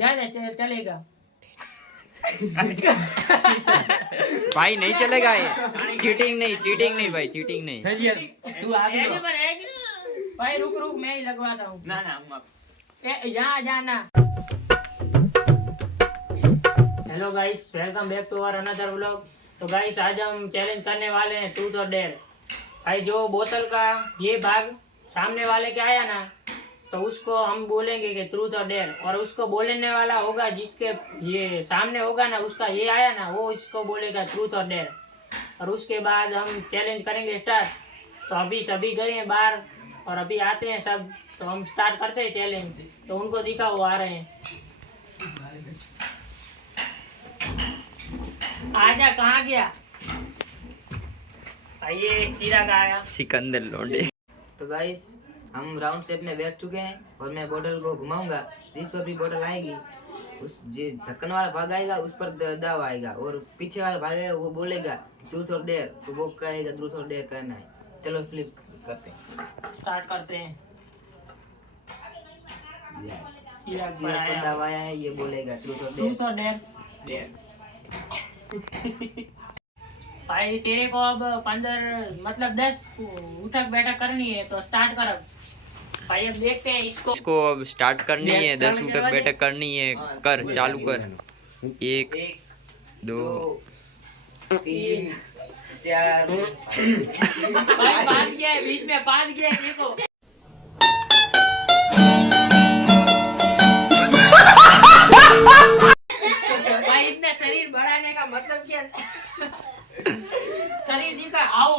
चलेगा भाई नहीं चलेगा ये। चीटिंग नहीं भाई, चीटिंग नहीं। तू आ भाई रुक मैं ही लगवाता हूँ। ना यहाँ जाना। Hello guys, welcome back to our another vlog. तो गाइस आज हम चैलेंज करने वाले हैं ट्रूथ और डेयर। भाई जो बोतल का ये भाग सामने वाले के आया ना, तो उसको हम बोलेंगे कि ट्रूथ और डेयर, और उसको बोलने वाला होगा जिसके ये सामने होगा ना, उसका ये आया ना, वो इसको बोलेगा ट्रूथ और डेयर। और उसके बाद हम चैलेंज करेंगे स्टार्ट। तो अभी सभी गए हैं बाहर और अभी आते हैं सब, तो हम स्टार्ट करते हैं चैलेंज। तो उनको दिखा वो आ रहे हैं। आजा, कहाँ गया? आइए, चिराग आया। सिकंदर लोंडे। तो गाइस हम राउंड शेप में बैठ चुके हैं और मैं बोतल को घुमाऊंगा। जिस पर भी बोतल आएगी, उस जो ढक्कन वाला भाग आएगा उस पर दाव आएगा, और पीछे वाला भाग आएगा वो बोलेगा ट्रूथ और डेयर, तो वो कहेगा ट्रूथ और डेयर करना है। चलो फ्लिप करते हैं, स्टार्ट करते हैं। चिराग पर पर आया। दाव आया है, ये बोलेगा ट्रूथ और ट्रूथ और डेयर। डेयर। भाई तेरे को अब 10 उठक बैठक करनी है, तो स्टार्ट कर अब। भाई अब देखते हैं इसको अब स्टार्ट करनी है, 10 उठक बैठक करनी है। कर, चालू कर। 1 2 3 4। भाई बांध गया है, बीच में बांध गया है, देखो। भाई इतना शरीर बढ़ाने का मतलब क्या? शरीर दिखा। आओ।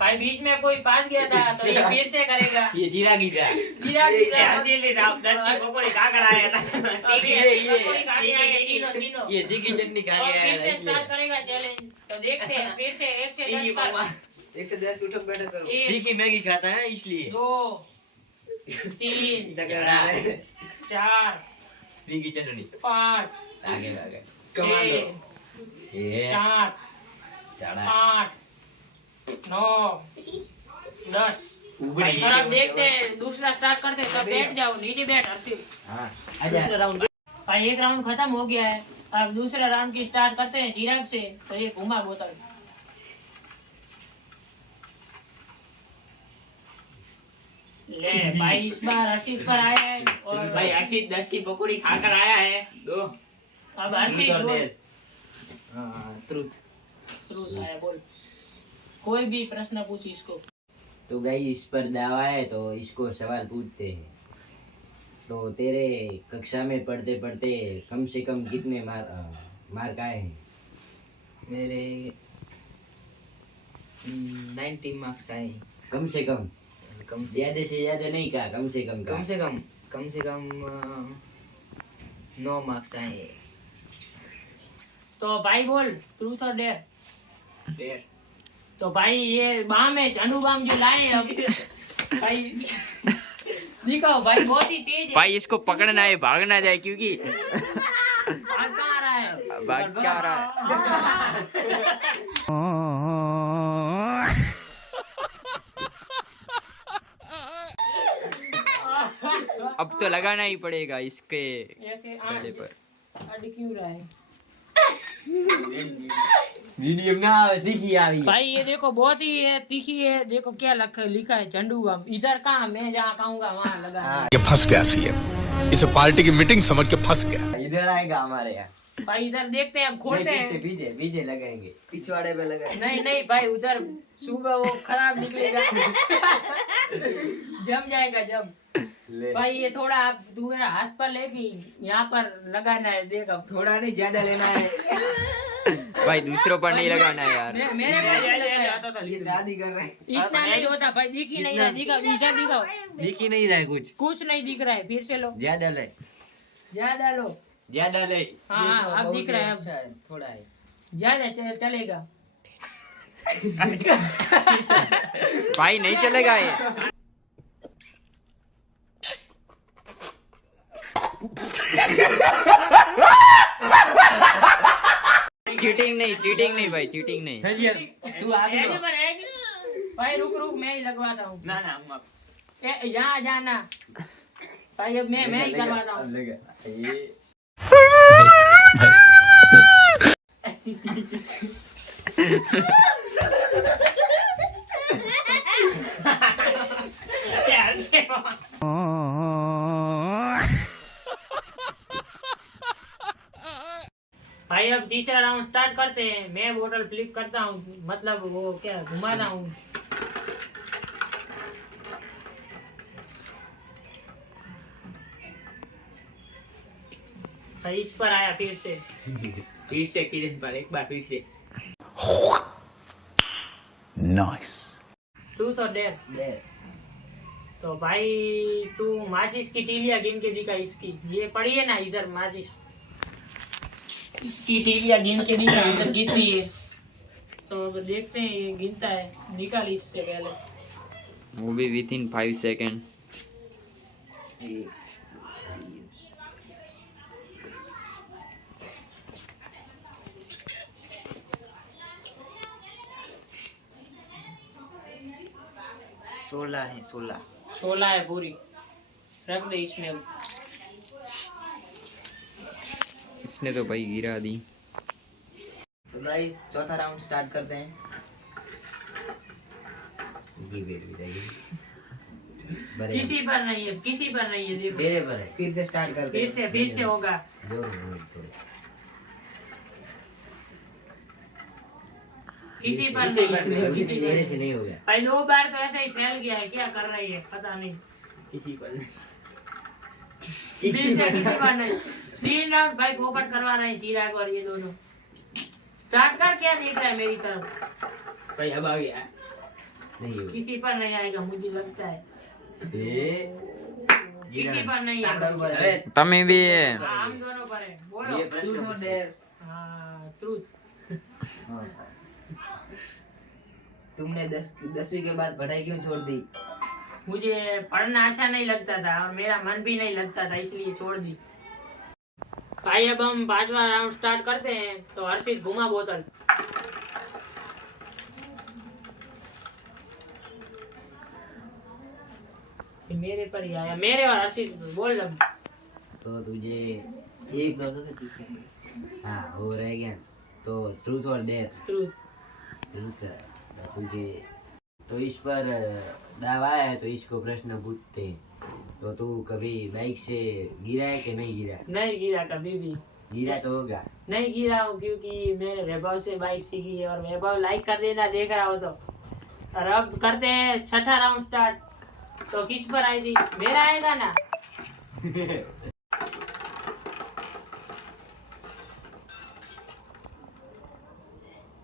भाई बीच में कोई पास गया था, तो ये फिर से करेगा। ये जीरा गीता चिराग की पकोड़े खा कर आया था। तीनों। ये तीखी चटनी खा और के फिर आया से था। स्टार्ट करेगा चैलेंज। तो देखते हैं फिर से 1 से 10 तक। 1 से 10 उठक बैठक करो। 1 तीखी मैगी खाता है इसलिए। 2 3 झगड़ा है। 4 तीखी चटनी 5 आगे 6 ये 7 चढ़ा 8 9 10। उबड़ी। और अब देखते हैं दूसरा स्टार्ट करते हैं। तब बैठ जाओ, नीचे बैठ हर्षिल। हां दूसरा राउंड। भाई एक राउंड खत्म हो गया है, अब दूसरा राउंड की स्टार्ट करते हैं चिराग से। तो ये घुमा बोतल। ले भाई, इस बार हर्षित पर आया है, और भाई हर्षित 10 की पकोड़ी खाकर आया है। दो अब हर्षित बोल। ट्रूथ। ट्रूथ आया, बोल। कोई भी प्रश्न पूछ इसको। तो गई इस पर दावा है, तो इसको सवाल पूछते हैं। तो तेरे कक्षा में पढ़ते पढ़ते कम से कम कितने मार्क आए हैं? मेरे 90 मार्क्स आए। कम से कम ज्यादा से ज्यादा नहीं कहा, कम से कम कहा। कम से कम 9 मार्क्स आए। तो भाई बोल, ट्रूथ और डेयर। डेयर। तो भाई ये बाम है, झंडू बाम जो लाए अब। भाई दिखाओ भाई, बहुत ही तेज है। भाई इसको पकड़ना है, भागना जाए, क्योंकि भाग कहाँ रहा है? भाग क्या रहा है। अब तो लगाना ही पड़ेगा इसके ऐसे गले पर। अड़ क्यों रहा है? वीडियो ना दिखी आ रही है। भाई ये देखो, बहुत ही है, तीखी है। देखो क्या लिखा है, झंडू बम। इधर कहाँ, मैं जहाँ कहूँगा वहाँ लगा है। ये फंस गया सीएम, इसे पार्टी की मीटिंग समझ के फंस गया। इधर आएगा हमारे यहाँ। भाई इधर देखते हैं, अब खोलते हैं। पीछे लगाएंगे। पिछवाड़े पे लगा। नहीं भाई, उधर सुबह वो खराब निकलेगा। जम जाएगा जम। भाई ये थोड़ा आप दूसरा हाथ पर लेके यहाँ पर लगाना है। देख अब थोड़ा नहीं, ज्यादा लेना है। भाई दूसरों पर नहीं लगाना है यार। मेरे पर नहीं लगाया। ये शादी कर रहे हैं। इतना नहीं होता भाई, दिख ही नहीं रहा। दिखाओ, इधर दिखाओ। दिख ही नहीं रहा है कुछ नहीं दिख रहा है। फिर से लो, ज्यादा ले। ज्यादा ले। हाँ अब दिख रहा है। अच्छा है, थोड़ा है। ज्यादा चलेगा। भाई नहीं चलेगा ये। चीटिंग नहीं भाई, चीटिंग नहीं। तू आ भाई रुक मैं ही लगवाता हूँ। ना यहाँ जाना भाई, अब मैं ही करवाता हूँ। भाई अब तीसरा राउंड स्टार्ट करते हैं। मैं बोतल फ्लिप करता हूँ, मतलब वो क्या घुमाता हूँ। भाई इस पर आया फिर से किरण पर, एक बार फिर से। नाइस। ट्रूथ और डेयर। डेयर। तो भाई तू माचिस की तीलियां गिन के दिखा इसकी। ये पड़ी है ना इधर माचिस, इसकी तीलियां गिन के दिखा इधर कितनी है। तो अब देखते हैं ये गिनता है, निकाल इससे पहले। वो भी विथ इन 5 सेकेंड। सोलह है, 16। 16 है पूरी, रख दे इसमें। इसने तो भाई गिरा दी। तो गाइस चौथा राउंड स्टार्ट करते हैं। किसी पर नहीं है, किसी पर नहीं है, देखो मेरे पर है। फिर से स्टार्ट करते हैं। फिर से होगा। किसी पर नहीं है, किसी पर मेरे से नहीं। नहीं हो गया। भाई 2 बार तो ऐसे ही फैल गया है, क्या कर रही है पता नहीं। किसी पर नहीं। फिर से किसी पर नहीं। 3 राउंड भाई पोपट करवा रहे हैं, चिराग और ये दोनों। स्टार्ट कर, क्या देख रहा है मेरी तरफ। भाई अब आ गया। नहीं हो किसी पर नहीं आएगा मुझे लगता है, किसी पर नहीं अरे आएगा। तमे भी हाँ, हम दोनों पर है, बोलो। ये प्रश्न ट्रूथ और डेयर। हाँ ट्रूथ। तुमने 10वीं के बाद पढ़ाई क्यों छोड़ दी? मुझे पढ़ना अच्छा नहीं लगता था और मेरा मन भी नहीं लगता था, इसलिए छोड़ दी। भाई अब हम 5वां राउंड स्टार्ट करते हैं। तो हर्षित घुमा बोतल। मेरे पर ही आया, मेरे और हर्षित बोल अब। तो तुझे एक हाँ वो रह गया। तो ट्रूथ और डेयर। ट्रूथ। ट्रूथ तुझे तो इस पर दावा है, तो इसको प्रश्न पूछते हैं। तो तू कभी बाइक से गिरा है कि नहीं गिरा? नहीं गिरा कभी भी। गिरा तो होगा। नहीं गिरा हूँ क्योंकि मैंने वैभव से बाइक सीखी है। और वैभव लाइक कर देना, देख रहा हो तो। और अब करते हैं 6ठा राउंड स्टार्ट। तो किस पर आई थी? मेरा आएगा ना।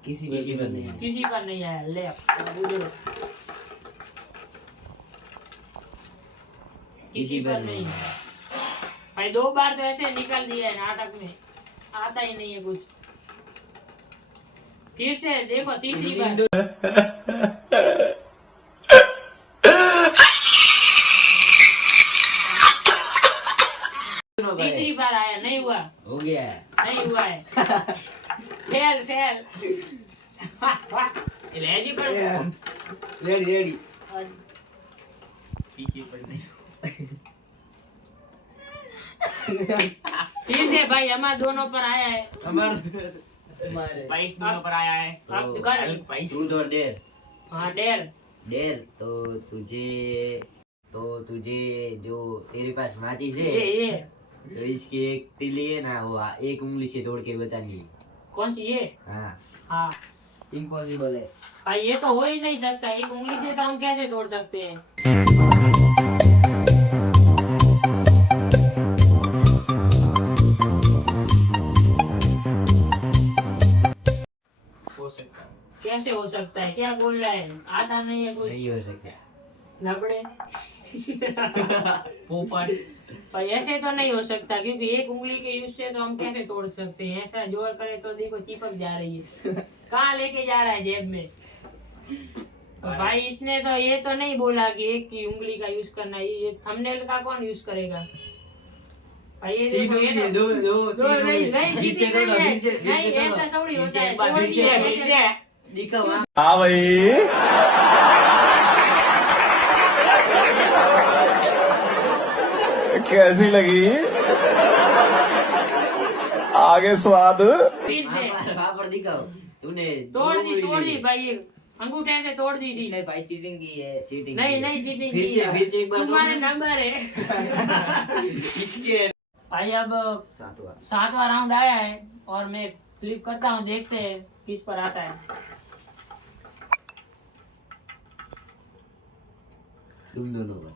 किसी पर नहीं है। किसी पर नहीं आया। ले अब किसी पर नहीं है। भाई 2 बार तो ऐसे निकल दिया है नाटक में, आता ही नहीं है कुछ। फिर से देखो, तीसरी बार। तीसरी बार आया, नहीं हुआ। हो गया। नहीं हुआ है। Fail fail. लेजी पर। Ready ready. और फिर से भाई हमारे दोनों पर आया है। तुम्हारे भाई इस दोनों पर आया है। अब कर। ट्रूथ और डेयर। हाँ डेर। डेयर तो तुझे जो तेरे पास माचिस है, ये तो इसकी एक तिली है ना, वो एक उंगली से तोड़ के बतानी है। कौन सी ये? हाँ हाँ इम्पॉसिबल है। भाई ये तो हो ही नहीं सकता। एक उंगली से तो हम कैसे तोड़ सकते हैं? कैसे हो सकता है? क्या बोल रहा है? आता नहीं है कुछ। नहीं हो सकता। नबड़े। पोपट। भाई ऐसे तो नहीं हो सकता, क्योंकि एक उंगली के यूज से तो हम कैसे तोड़ सकते हैं? ऐसा जोर करे तो देखो चिपक जा रही है। कहाँ लेके जा रहा है? जेब में। तो भाई इसने तो ये तो नहीं बोला कि एक की उंगली का यूज करना है। ये थंबनेल का कौन यूज करेगा? भाई ये देखो, ये तो दो नहीं नहीं किसी नहीं है। नहीं ऐसा थोड़ी होता है। तोड़ दिया ऐसे। दिखा वहाँ। हाँ भाई। कैसी लगी आगे स्वाद फिर से वहाँ पर दिखाओ तूने तोड़ दी भाई, अंगूठे से तोड़ दी थी। इसने भाई चीटिंग की है। चीटिंग नहीं चीटिंग फिर नहीं से है। फिर से एक बार तुम्हारे नंबर है। इसके भाई अब 7वां राउंड आया है और मैं फ्लिप करता हूँ, देखते हैं किस पर आता है। तुम दोनों का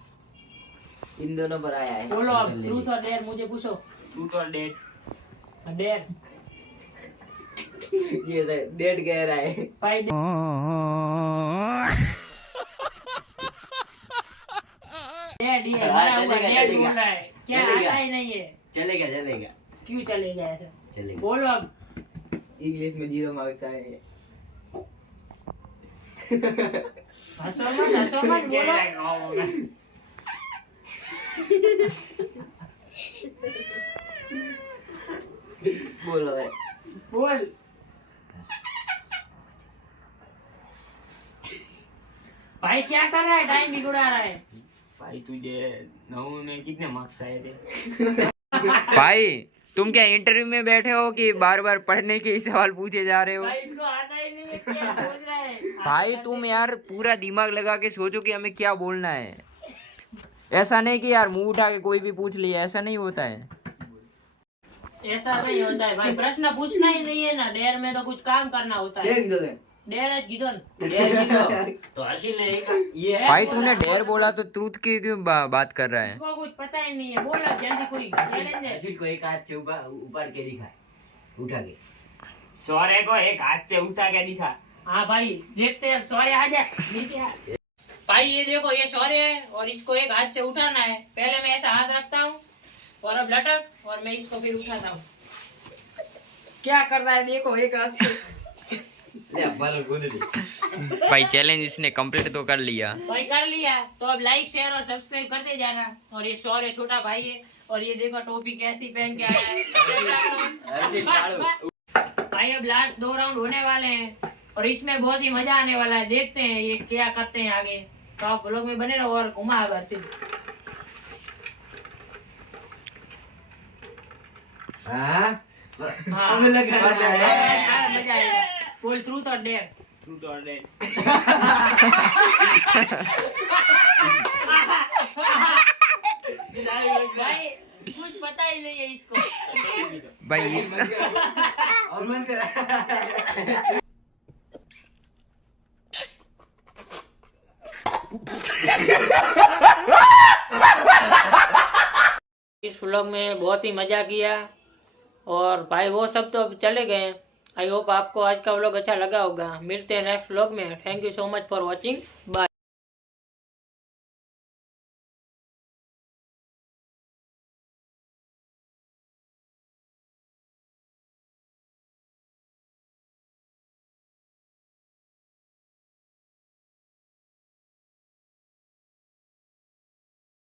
इन दोनों पर आया है। बोलो अब, ट्रूथ और डेयर, मुझे पूछो। ट्रूथ और डेयर। डेयर ये डेट कह रहा है। भाई डेयर डेयर हाँ, बड़ा हुआ, चलेगा, डेयर चलेगा। बोल रहा है, क्या चलेगा। आता ही नहीं है। चलेगा क्यों चलेगा ऐसा? चलेगा बोलो अब। इंग्लिश में 0 मार्क्स आए हैं। हंसो मत बोलो। बोलो भाई। बोल। भाई क्या कर रहा है, टाइम बिगड़ा रहा है। भाई तुझे 9 में कितने मार्क्स आए थे? भाई तुम क्या इंटरव्यू में बैठे हो कि बार बार पढ़ने के ही सवाल पूछे जा रहे हो? भाई इसको आता ही नहीं है, क्या सोच रहा है? भाई तुम यार पूरा दिमाग लगा के सोचो कि हमें क्या बोलना है। ऐसा नहीं कि यार मुंह उठा के कोई भी पूछ लिया, ऐसा नहीं होता है। ऐसा नहीं होता है भाई, प्रश्न पूछना ही नहीं है ना, डेयर में तो कुछ काम करना होता है। देख दो दे। डेयर है गिदन। तो हासिल रहेगा ये भाई तूने डेयर बोला तो ट्रूथ की क्यों बात कर रहा है? इसको कुछ पता ही नहीं है, बोलो जल्दी, कोई चैलेंज है। हासिल को एक हाथ से ऊपर के दिखा उठा के सौर्य को एक हाथ से उठा के दिखा। हाँ भाई देखते हैं, सौर्य आ जा नीचे आ। भाई ये देखो, ये सौर्य है और इसको एक हाथ से उठाना है। पहले मैं ऐसा हाथ रखता हूँ और अब लटक, और मैं इसको फिर उठाता हूँ। क्या कर रहा है देखो, एक हाथ से। ले बाल कूद दे भाई चैलेंज इसने कंप्लीट तो कर लिया। भाई कर लिया तो अब लाइक शेयर और सब्सक्राइब करते जाना। और ये सौर्य छोटा भाई है, और ये देखो टोपी कैसी पहन के आया है। भाई अब लास्ट 2 राउंड होने वाले हैं और इसमें बहुत ही मजा आने वाला है। देखते हैं ये क्या करते हैं आगे, तो आप ब्लॉग में बने रहो और घुमा भरते। हाँ हाँ, लगा मजा आएगा। बोल ट्रूथ और डेयर। ट्रूथ और डेयर। भाई कुछ पता ही नहीं है इसको। भाई और मन कर। इस व्लॉग में बहुत ही मजा किया और भाई वो सब तो अब चले गए। आई होप आपको आज का व्लॉग अच्छा लगा होगा। मिलते हैं नेक्स्ट व्लॉग में। Thank you so much for watching. Bye.